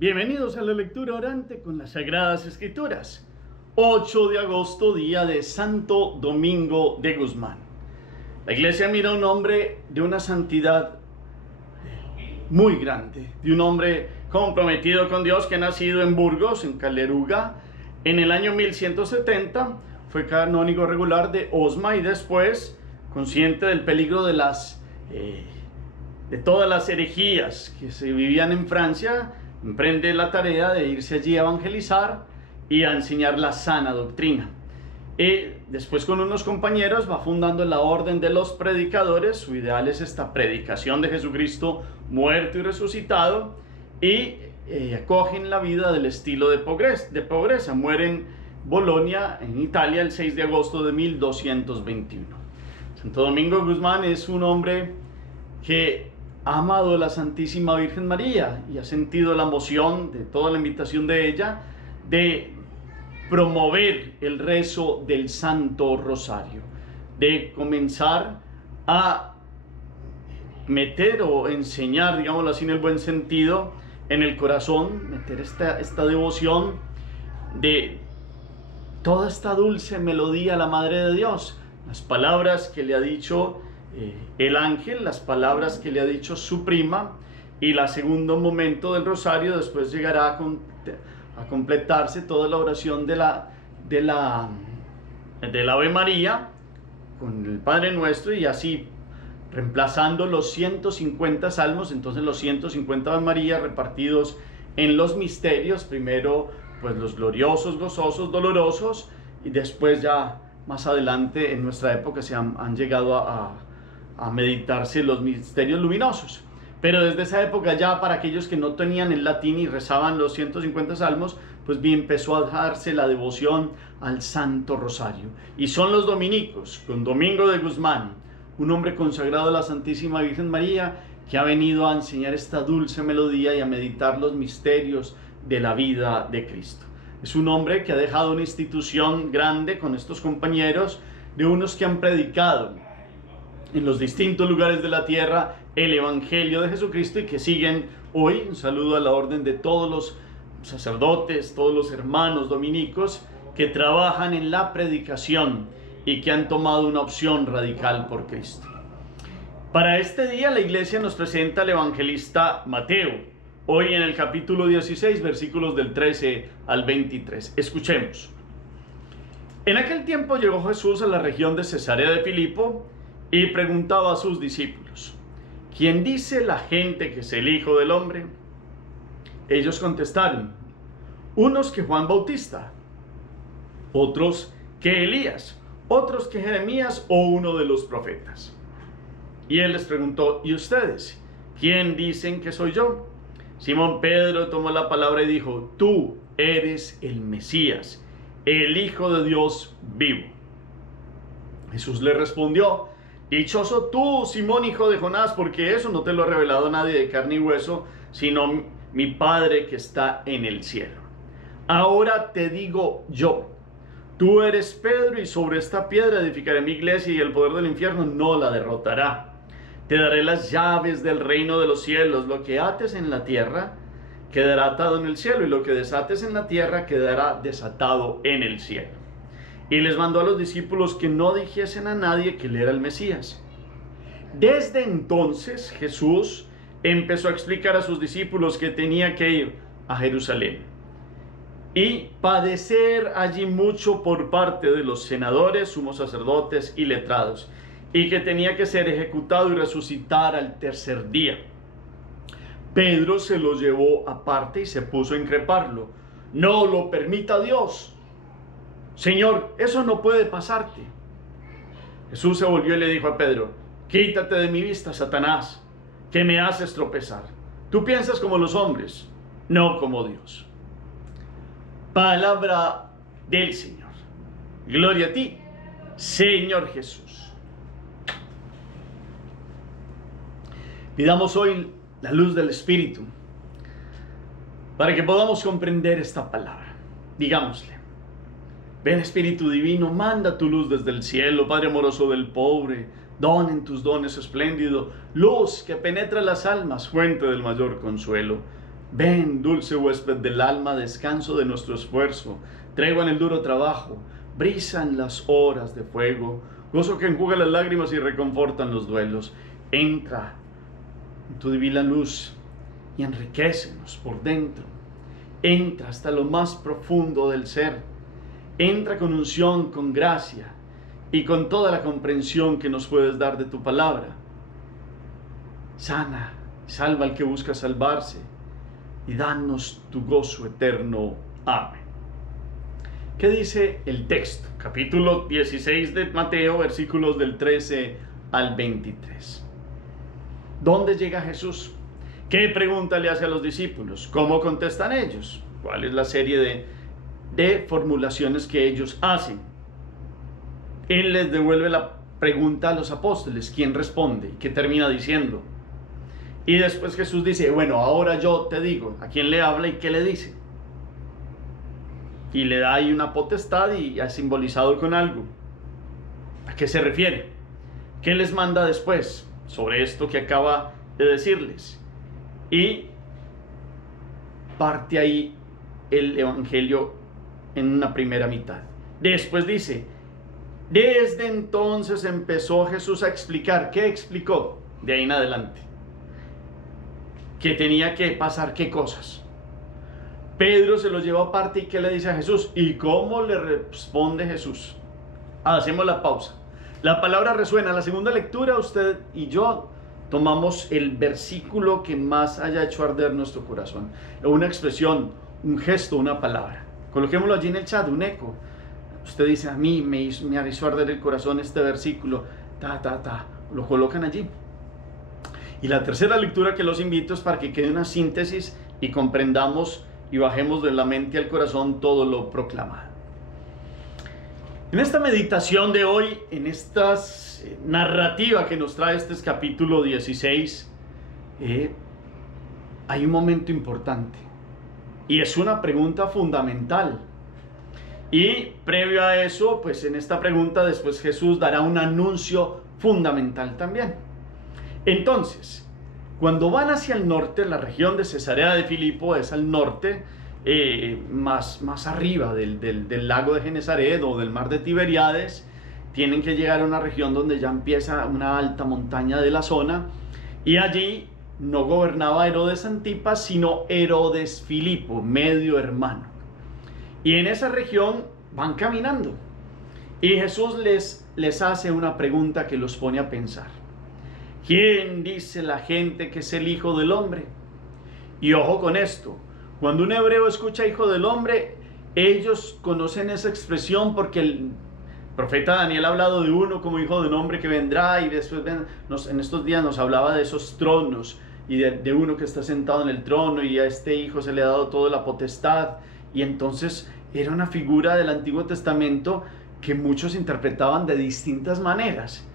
Bienvenidos a la lectura orante con las Sagradas Escrituras. 8 de agosto, día de Santo Domingo de Guzmán. La iglesia mira a un hombre de una santidad muy grande, de un hombre comprometido con Dios que ha nacido en Burgos, en Caleruga, en el año 1170, fue canónigo regular de Osma y después, consciente del peligro de todas las herejías que se vivían en Francia, emprende la tarea de irse allí a evangelizar y a enseñar la sana doctrina. Y después, con unos compañeros, va fundando la Orden de los Predicadores. Su ideal es esta predicación de Jesucristo muerto y resucitado, y acogen la vida del estilo de pobreza. Muere en Bolonia, en Italia, el 6 de agosto de 1221. Santo Domingo Guzmán es un hombre que ha amado a la Santísima Virgen María y ha sentido la emoción de toda la invitación de ella de promover el rezo del Santo Rosario, de comenzar a meter o enseñar, digámoslo así en el buen sentido, en el corazón, meter esta devoción de toda esta dulce melodía a la Madre de Dios, las palabras que le ha dicho el ángel, las palabras que le ha dicho su prima, y el segundo momento del rosario. Después llegará a completarse toda la oración del Ave María con el Padre Nuestro, y así reemplazando los 150 salmos. Entonces los 150 Ave María repartidos en los misterios, primero pues los gloriosos, gozosos, dolorosos, y después ya más adelante en nuestra época se han llegado a meditarse los misterios luminosos. Pero desde esa época, ya para aquellos que no tenían el latín y rezaban los 150 salmos, pues bien empezó a darse la devoción al Santo Rosario. Y son los dominicos, con Domingo de Guzmán, un hombre consagrado a la Santísima Virgen María, que ha venido a enseñar esta dulce melodía y a meditar los misterios de la vida de Cristo. Es un hombre que ha dejado una institución grande con estos compañeros, de unos que han predicado en los distintos lugares de la tierra el Evangelio de Jesucristo, y que siguen hoy. Un saludo a la orden de todos los sacerdotes, todos los hermanos dominicos que trabajan en la predicación y que han tomado una opción radical por Cristo. Para este día la iglesia nos presenta al evangelista Mateo, hoy en el capítulo 16, versículos del 13 al 23. Escuchemos. En aquel tiempo llegó Jesús a la región de Cesarea de Filipo y preguntaba a sus discípulos: ¿quién dice la gente que es el Hijo del Hombre? Ellos contestaron: unos que Juan Bautista, otros que Elías, otros que Jeremías o uno de los profetas. Y él les preguntó: ¿y ustedes? ¿Quién dicen que soy yo? Simón Pedro tomó la palabra y dijo: tú eres el Mesías, el Hijo de Dios vivo. Jesús le respondió: dichoso tú, Simón, hijo de Jonás, porque eso no te lo ha revelado nadie de carne y hueso, sino mi Padre que está en el cielo. Ahora te digo yo: tú eres Pedro, y sobre esta piedra edificaré mi iglesia, y el poder del infierno no la derrotará. Te daré las llaves del reino de los cielos. Lo que ates en la tierra quedará atado en el cielo, y lo que desates en la tierra quedará desatado en el cielo. Y les mandó a los discípulos que no dijesen a nadie que él era el Mesías. Desde entonces Jesús empezó a explicar a sus discípulos que tenía que ir a Jerusalén y padecer allí mucho por parte de los senadores, sumos sacerdotes y letrados, y que tenía que ser ejecutado y resucitar al tercer día. Pedro se lo llevó aparte y se puso a increparlo: no lo permita Dios, Señor, eso no puede pasarte. Jesús se volvió y le dijo a Pedro: quítate de mi vista, Satanás, que me haces tropezar. Tú piensas como los hombres, no como Dios. Palabra del Señor. Gloria a ti, Señor Jesús. Pidamos hoy la luz del Espíritu para que podamos comprender esta palabra. Digámosle: ven, Espíritu Divino, manda tu luz desde el cielo, Padre amoroso del pobre, don en tus dones espléndido, luz que penetra las almas, fuente del mayor consuelo. Ven, dulce huésped del alma, descanso de nuestro esfuerzo, tregua en el duro trabajo, brisa en las horas de fuego, gozo que enjuga las lágrimas y reconfortan los duelos. Entra en tu divina luz y enriquécenos por dentro. Entra hasta lo más profundo del ser. Entra con unción, con gracia y con toda la comprensión que nos puedes dar de tu palabra. Sana, salva al que busca salvarse y danos tu gozo eterno. Amén. ¿Qué dice el texto? Capítulo 16 de Mateo, versículos del 13 al 23. ¿Dónde llega Jesús? ¿Qué pregunta le hace a los discípulos? ¿Cómo contestan ellos? ¿Cuál es la serie de formulaciones que ellos hacen? Él les devuelve la pregunta a los apóstoles. ¿Quién responde? ¿Qué termina diciendo? Y después Jesús dice, bueno, ahora yo te digo, ¿a quién le habla y qué le dice? Y le da ahí una potestad y ha simbolizado con algo. ¿A qué se refiere? ¿Qué les manda después sobre esto que acaba de decirles? Y parte ahí el evangelio en una primera mitad. Después dice, desde entonces empezó Jesús a explicar. ¿Qué explicó? De ahí en adelante. Que tenía que pasar qué cosas. Pedro se lo lleva aparte y ¿qué le dice a Jesús? ¿Y cómo le responde Jesús? Hacemos la pausa. La palabra resuena. La segunda lectura, usted y yo tomamos el versículo que más haya hecho arder nuestro corazón. Una expresión, un gesto, una palabra. Coloquémoslo allí en el chat, un eco. Usted dice, a mí me hizo arder el corazón este versículo. Lo colocan allí. Y la tercera lectura que los invito es para que quede una síntesis y comprendamos y bajemos de la mente al corazón todo lo proclamado. En esta meditación de hoy, en esta narrativa que nos trae este capítulo 16, hay un momento importante y es una pregunta fundamental. Y previo a eso, pues en esta pregunta después Jesús dará un anuncio fundamental también. Entonces, cuando van hacia el norte, la región de Cesarea de Filipo es al norte, más arriba del lago de Genesaret o del mar de Tiberíades. Tienen que llegar a una región donde ya empieza una alta montaña de la zona, y allí no gobernaba Herodes Antipas, sino Herodes Filipo, medio hermano. Y en esa región van caminando y Jesús les hace una pregunta que los pone a pensar. ¿Quién dice la gente que es el Hijo del Hombre? Y ojo con esto, cuando un hebreo escucha Hijo del Hombre, ellos conocen esa expresión porque el profeta Daniel ha hablado de uno como Hijo del Hombre que vendrá, y después en estos días nos hablaba de esos tronos y de uno que está sentado en el trono, y a este hijo se le ha dado toda la potestad. Y entonces era una figura del Antiguo Testamento que muchos interpretaban de distintas maneras.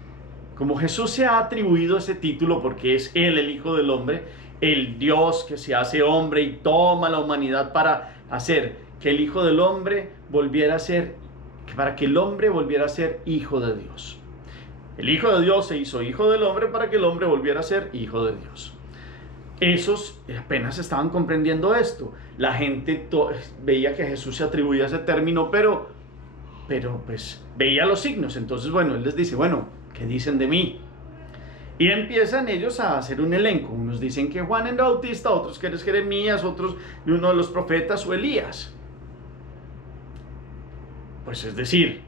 Como Jesús se ha atribuido ese título porque es Él el Hijo del Hombre, el Dios que se hace hombre y toma la humanidad para hacer que el Hijo del Hombre volviera a ser, para que el hombre volviera a ser hijo de Dios. El Hijo de Dios se hizo Hijo del Hombre para que el hombre volviera a ser hijo de Dios. Esos apenas estaban comprendiendo esto. La gente veía que Jesús se atribuía ese término, pero pues veía los signos. Entonces, bueno, Él les dice, bueno, ¿qué dicen de mí? Y empiezan ellos a hacer un elenco. Unos dicen que Juan el Bautista, otros que eres Jeremías, otros de uno de los profetas o Elías. Pues es decir,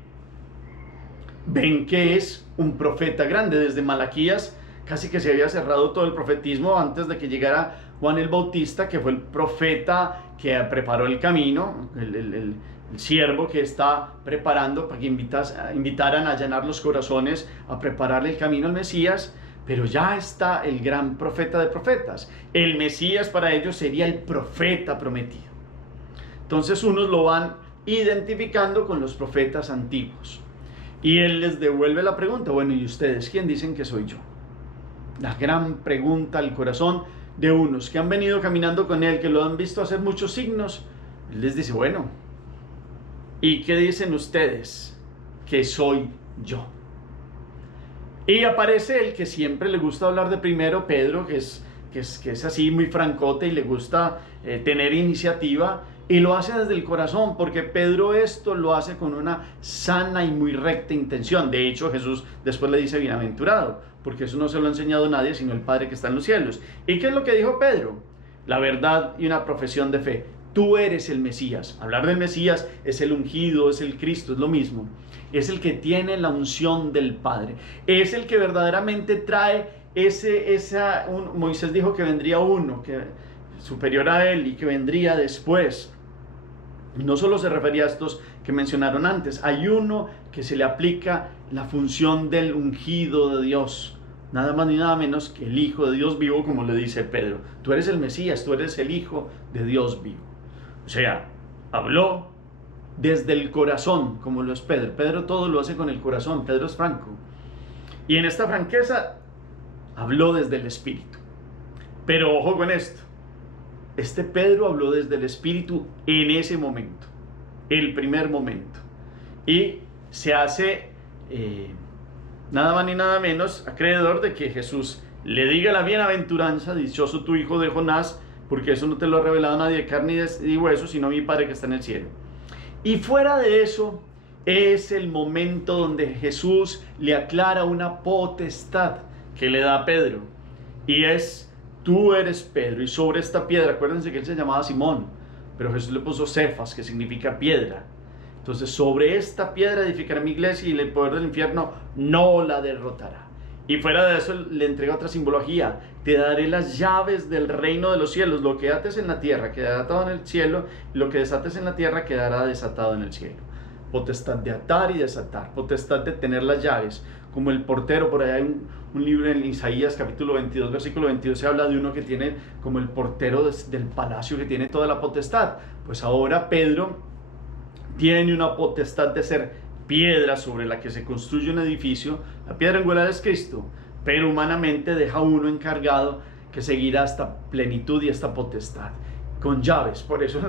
ven que es un profeta grande. Desde Malaquías casi que se había cerrado todo el profetismo antes de que llegara Juan el Bautista, que fue el profeta que preparó el camino, el siervo que está preparando para que invitaran a allanar los corazones, a prepararle el camino al Mesías. Pero ya está el gran profeta de profetas. El Mesías para ellos sería el profeta prometido. Entonces unos lo van identificando con los profetas antiguos. Y Él les devuelve la pregunta, bueno, ¿y ustedes quién dicen que soy yo? La gran pregunta al corazón de unos que han venido caminando con Él, que lo han visto hacer muchos signos. Él les dice, bueno, ¿y qué dicen ustedes que soy yo? Y aparece el que siempre le gusta hablar de primero, Pedro, que es que es así muy francote y le gusta tener iniciativa, y lo hace desde el corazón, porque Pedro esto lo hace con una sana y muy recta intención. De hecho, Jesús después le dice bienaventurado, porque eso no se lo ha enseñado nadie sino el Padre que está en los cielos. ¿Y qué es lo que dijo Pedro? La verdad y una profesión de fe. Tú eres el Mesías. Hablar del Mesías es el ungido, es el Cristo, es lo mismo. Es el que tiene la unción del Padre. Es el que verdaderamente trae Moisés dijo que vendría uno que superior a él y que vendría después. No solo se refería a estos que mencionaron antes, hay uno que se le aplica la función del ungido de Dios, nada más ni nada menos que el Hijo de Dios vivo, como le dice Pedro. Tú eres el Mesías, tú eres el Hijo de Dios vivo. O sea, habló desde el corazón, como lo es Pedro. Pedro todo lo hace con el corazón, Pedro es franco. Y en esta franqueza habló desde el Espíritu. Pero ojo con esto. Este Pedro habló desde el Espíritu en ese momento, el primer momento. Y se hace nada más ni nada menos acreedor de que Jesús le diga la bienaventuranza, dichoso tu hijo de Jonás, porque eso no te lo ha revelado nadie de carne y hueso, sino mi Padre que está en el cielo. Y fuera de eso, es el momento donde Jesús le aclara una potestad que le da a Pedro. Y es: tú eres Pedro, y sobre esta piedra, acuérdense que él se llamaba Simón, pero Jesús le puso Cefas, que significa piedra. Entonces, sobre esta piedra edificaré mi iglesia, y el poder del infierno no la derrotará. Y fuera de eso, le entrega otra simbología: te daré las llaves del reino de los cielos. Lo que ates en la tierra quedará atado en el cielo, y lo que desates en la tierra quedará desatado en el cielo. Potestad de atar y desatar, potestad de tener las llaves, como el portero. Por ahí hay un libro en Isaías capítulo 22 versículo 22, se habla de uno que tiene como el portero del palacio, que tiene toda la potestad. Pues ahora Pedro tiene una potestad de ser piedra sobre la que se construye un edificio. La piedra angular es Cristo, pero humanamente deja uno encargado que seguirá esta plenitud y esta potestad con llaves. Por eso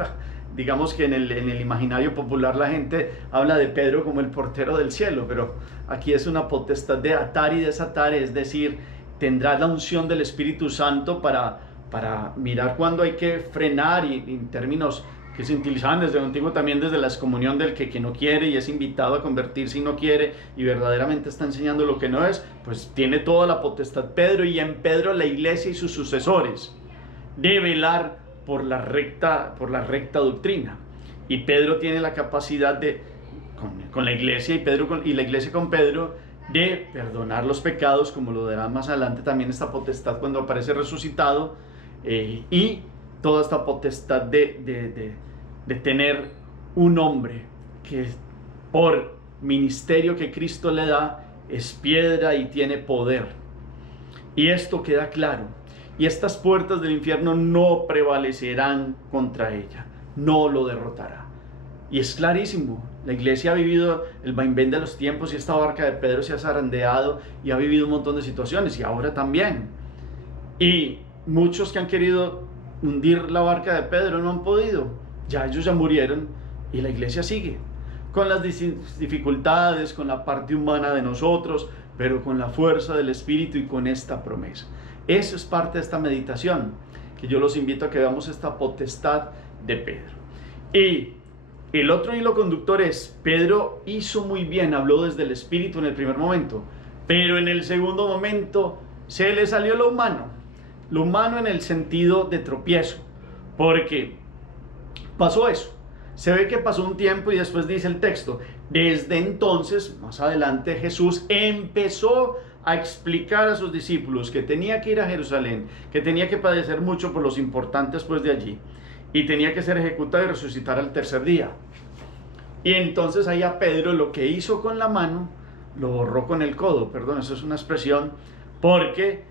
digamos que en el imaginario popular la gente habla de Pedro como el portero del cielo, pero aquí es una potestad de atar y desatar, es decir, tendrá la unción del Espíritu Santo para mirar cuándo hay que frenar, y en términos que se utilizaban desde el antiguo también, desde la excomunión del que no quiere y es invitado a convertirse y no quiere y verdaderamente está enseñando lo que no es, pues tiene toda la potestad Pedro, y en Pedro la iglesia y sus sucesores de velar por la recta doctrina. Y Pedro tiene la capacidad con la iglesia y la iglesia con Pedro, de perdonar los pecados, como lo dará más adelante también esta potestad cuando aparece resucitado, y toda esta potestad de tener un hombre que por ministerio que Cristo le da es piedra y tiene poder. Y esto queda claro. Y estas puertas del infierno no prevalecerán contra ella, no lo derrotará. Y es clarísimo, la iglesia ha vivido el vaivén de los tiempos, y esta barca de Pedro se ha zarandeado y ha vivido un montón de situaciones, y ahora también. Y muchos que han querido hundir la barca de Pedro no han podido, ellos ya murieron, y la iglesia sigue, con las dificultades, con la parte humana de nosotros, pero con la fuerza del Espíritu y con esta promesa. Eso es parte de esta meditación, que yo los invito a que veamos esta potestad de Pedro. Y el otro hilo conductor es: Pedro hizo muy bien, habló desde el Espíritu en el primer momento, pero en el segundo momento se le salió lo humano en el sentido de tropiezo, porque pasó eso. Se ve que pasó un tiempo y después dice el texto: desde entonces, más adelante, Jesús empezó a explicar a sus discípulos que tenía que ir a Jerusalén, que tenía que padecer mucho por los importantes pues de allí, y tenía que ser ejecutado y resucitar al tercer día. Y entonces ahí a Pedro lo que hizo con la mano, lo borró con el codo. Perdón, eso es una expresión, porque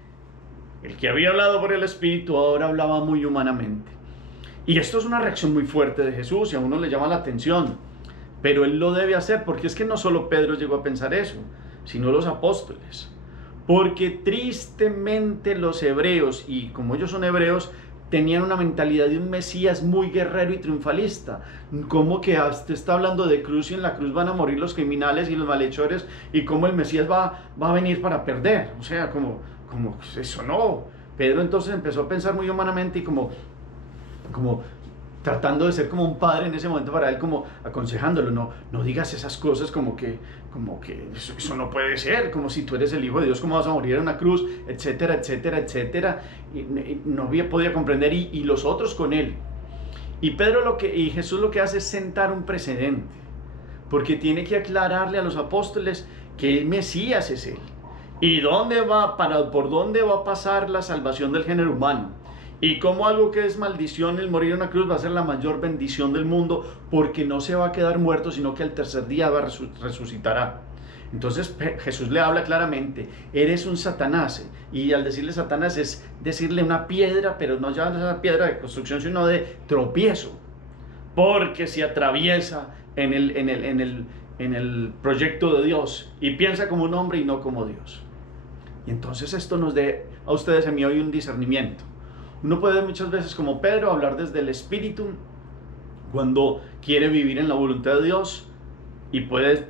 el que había hablado por el Espíritu ahora hablaba muy humanamente. Y esto es una reacción muy fuerte de Jesús, y a uno le llama la atención, pero él lo debe hacer, porque es que no solo Pedro llegó a pensar eso, sino los apóstoles. Porque tristemente los hebreos, y como ellos son hebreos, tenían una mentalidad de un Mesías muy guerrero y triunfalista. Como que usted está hablando de cruz, y en la cruz van a morir los criminales y los malhechores, y cómo el Mesías va a venir para perder. O sea, como eso no. Pedro entonces empezó a pensar muy humanamente y como tratando de ser como un padre en ese momento para él, como aconsejándolo, no digas esas cosas como que eso no puede ser, como si tú eres el Hijo de Dios, ¿cómo vas a morir en una cruz? Etcétera, etcétera, etcétera. Y no podía comprender, y los otros con él. Y Jesús lo que hace es sentar un precedente, porque tiene que aclararle a los apóstoles que el Mesías es él. ¿Y por dónde va a pasar la salvación del género humano? Y cómo algo que es maldición, el morir en una cruz, va a ser la mayor bendición del mundo, porque no se va a quedar muerto, sino que al tercer día resucitará. Entonces Jesús le habla claramente: eres un Satanás. Y al decirle Satanás es decirle una piedra, pero no ya una piedra de construcción, sino de tropiezo, porque se atraviesa en el proyecto de Dios y piensa como un hombre y no como Dios. Y entonces esto nos dé a ustedes y a mí hoy un discernimiento. Uno puede muchas veces, como Pedro, hablar desde el Espíritu cuando quiere vivir en la voluntad de Dios, y puede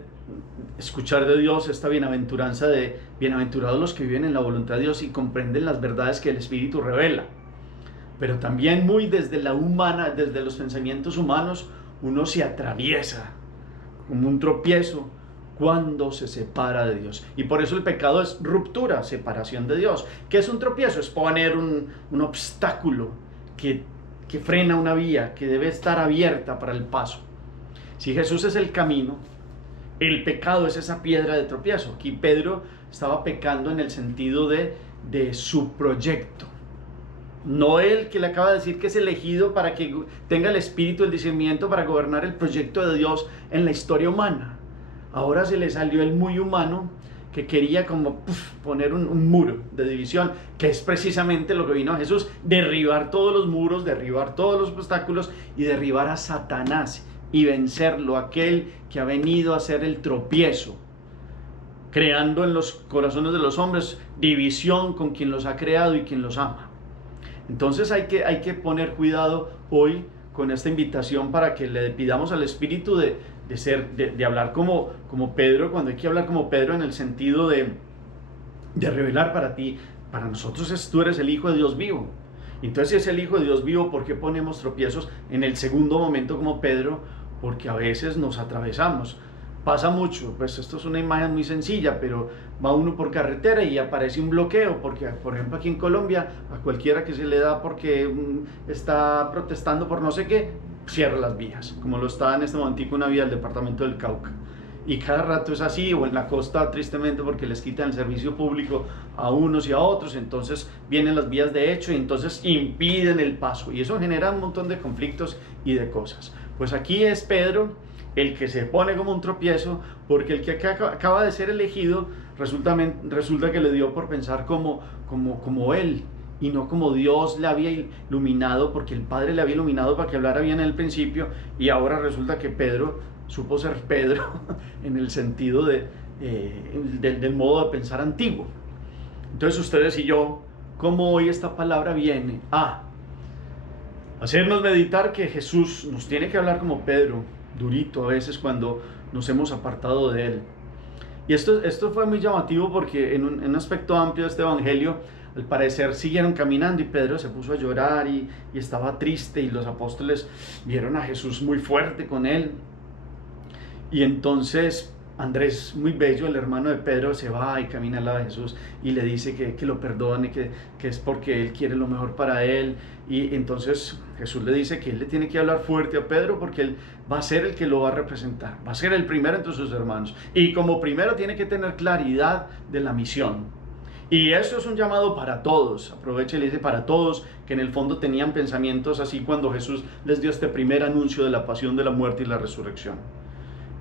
escuchar de Dios esta bienaventuranza de bienaventurados los que viven en la voluntad de Dios y comprenden las verdades que el Espíritu revela. Pero también muy desde la humana, desde los pensamientos humanos, uno se atraviesa como un tropiezo cuando se separa de Dios. Y por eso el pecado es ruptura, separación de Dios. ¿Qué es un tropiezo? Es poner un obstáculo que frena una vía que debe estar abierta para el paso. Si Jesús es el camino, el pecado es esa piedra de tropiezo. Aquí Pedro estaba pecando en el sentido de su proyecto. No él, que le acaba de decir que es elegido para que tenga el espíritu, el discernimiento para gobernar el proyecto de Dios en la historia humana. Ahora se le salió el muy humano, que quería como poner un muro de división, que es precisamente lo que vino a Jesús: derribar todos los muros, derribar todos los obstáculos y derribar a Satanás y vencerlo, aquel que ha venido a hacer el tropiezo, creando en los corazones de los hombres división con quien los ha creado y quien los ama. Entonces hay que poner cuidado hoy con esta invitación para que le pidamos al Espíritu de hablar como Pedro, cuando hay que hablar como Pedro en el sentido de revelar para ti, para nosotros tú eres el Hijo de Dios vivo. Entonces, si es el Hijo de Dios vivo, ¿por qué ponemos tropiezos en el segundo momento como Pedro? Porque a veces nos atravesamos. Pasa mucho, pues esto es una imagen muy sencilla, pero va uno por carretera y aparece un bloqueo, porque por ejemplo aquí en Colombia, a cualquiera que se le da porque está protestando por no sé qué, cierra las vías, como lo está en este momentico una vía del departamento del Cauca. Y cada rato es así, o en la costa tristemente, porque les quitan el servicio público a unos y a otros, entonces vienen las vías de hecho y entonces impiden el paso, y eso genera un montón de conflictos y de cosas. Pues aquí es Pedro el que se pone como un tropiezo, porque el que acaba de ser elegido resulta que le dio por pensar como él, y no como Dios le había iluminado, porque el Padre le había iluminado para que hablara bien en el principio, y ahora resulta que Pedro supo ser Pedro en el sentido del modo de pensar antiguo. Entonces ustedes y yo, ¿cómo hoy esta palabra viene a hacernos meditar que Jesús nos tiene que hablar como Pedro, durito a veces cuando nos hemos apartado de él? Y esto fue muy llamativo, porque en un aspecto amplio de este evangelio, al parecer siguieron caminando y Pedro se puso a llorar y estaba triste, y los apóstoles vieron a Jesús muy fuerte con él. Y entonces Andrés, muy bello, el hermano de Pedro, se va y camina al lado de Jesús y le dice que lo perdone, que es porque él quiere lo mejor para él. Y entonces Jesús le dice que él le tiene que hablar fuerte a Pedro, porque él va a ser el que lo va a representar, va a ser el primero entre sus hermanos, y como primero tiene que tener claridad de la misión. Y eso es un llamado para todos. Aprovecha y le dice para todos, que en el fondo tenían pensamientos así cuando Jesús les dio este primer anuncio de la pasión, de la muerte y la resurrección.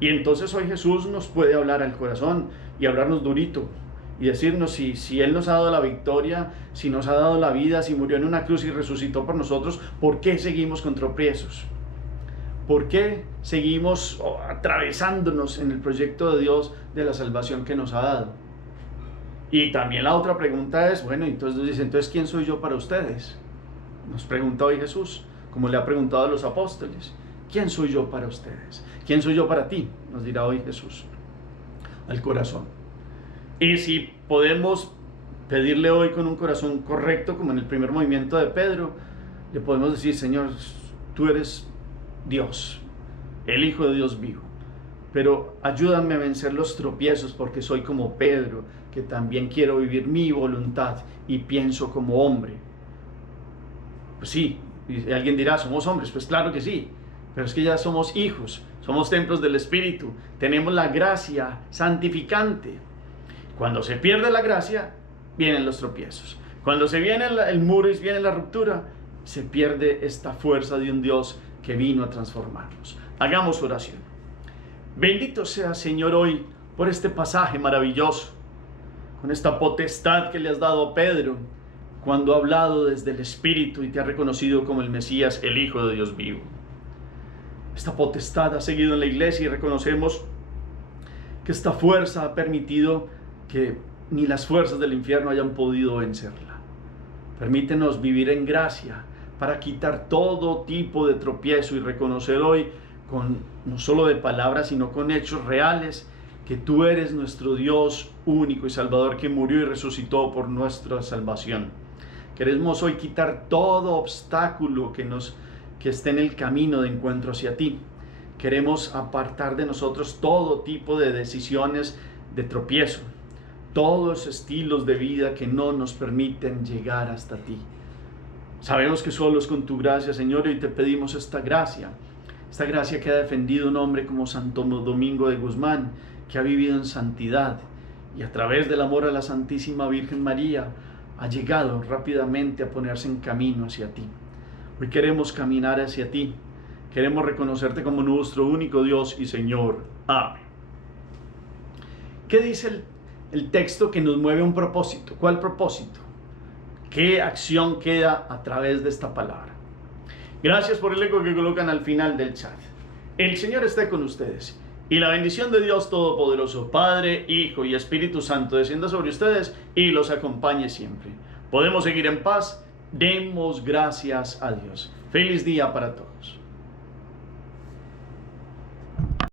Y entonces hoy Jesús nos puede hablar al corazón y hablarnos durito y decirnos si Él nos ha dado la victoria, si nos ha dado la vida, si murió en una cruz y resucitó por nosotros, ¿por qué seguimos con tropiezos? ¿Por qué seguimos atravesándonos en el proyecto de Dios de la salvación que nos ha dado? Y también la otra pregunta es, bueno, entonces nos dice, entonces ¿quién soy yo para ustedes? Nos pregunta hoy Jesús, como le ha preguntado a los apóstoles. ¿Quién soy yo para ustedes? ¿Quién soy yo para ti? Nos dirá hoy Jesús al corazón. Y si podemos pedirle hoy con un corazón correcto, como en el primer movimiento de Pedro, le podemos decir: Señor, tú eres Dios, el Hijo de Dios vivo, pero ayúdame a vencer los tropiezos, porque soy como Pedro, que también quiero vivir mi voluntad y pienso como hombre. Pues sí, y alguien dirá: ¿somos hombres? Pues claro que sí, pero es que ya somos hijos, somos templos del Espíritu, tenemos la gracia santificante. Cuando se pierde la gracia, vienen los tropiezos. Cuando se viene el muro y viene la ruptura, se pierde esta fuerza de un Dios que vino a transformarnos. Hagamos oración. Bendito sea, Señor, hoy por este pasaje maravilloso, con esta potestad que le has dado a Pedro, cuando ha hablado desde el Espíritu y te ha reconocido como el Mesías, el Hijo de Dios vivo. Esta potestad ha seguido en la iglesia y reconocemos que esta fuerza ha permitido que ni las fuerzas del infierno hayan podido vencerla. Permítenos vivir en gracia para quitar todo tipo de tropiezo y reconocer hoy, con no solo de palabras, sino con hechos reales, que tú eres nuestro Dios único y Salvador, que murió y resucitó por nuestra salvación. Queremos hoy quitar todo obstáculo que esté en el camino de encuentro hacia ti. Queremos apartar de nosotros todo tipo de decisiones de tropiezo, todos estilos de vida que no nos permiten llegar hasta ti. Sabemos que solo es con tu gracia, Señor, y te pedimos esta gracia que ha defendido un hombre como Santo Domingo de Guzmán, que ha vivido en santidad y a través del amor a la Santísima Virgen María ha llegado rápidamente a ponerse en camino hacia ti. Hoy queremos caminar hacia ti, queremos reconocerte como nuestro único Dios y Señor. Amén. ¿Qué dice el texto que nos mueve a un propósito? ¿Cuál propósito? ¿Qué acción queda a través de esta palabra? Gracias por el eco que colocan al final del chat. El Señor esté con ustedes y la bendición de Dios Todopoderoso, Padre, Hijo y Espíritu Santo, descienda sobre ustedes y los acompañe siempre. Podemos seguir en paz. Demos gracias a Dios. Feliz día para todos.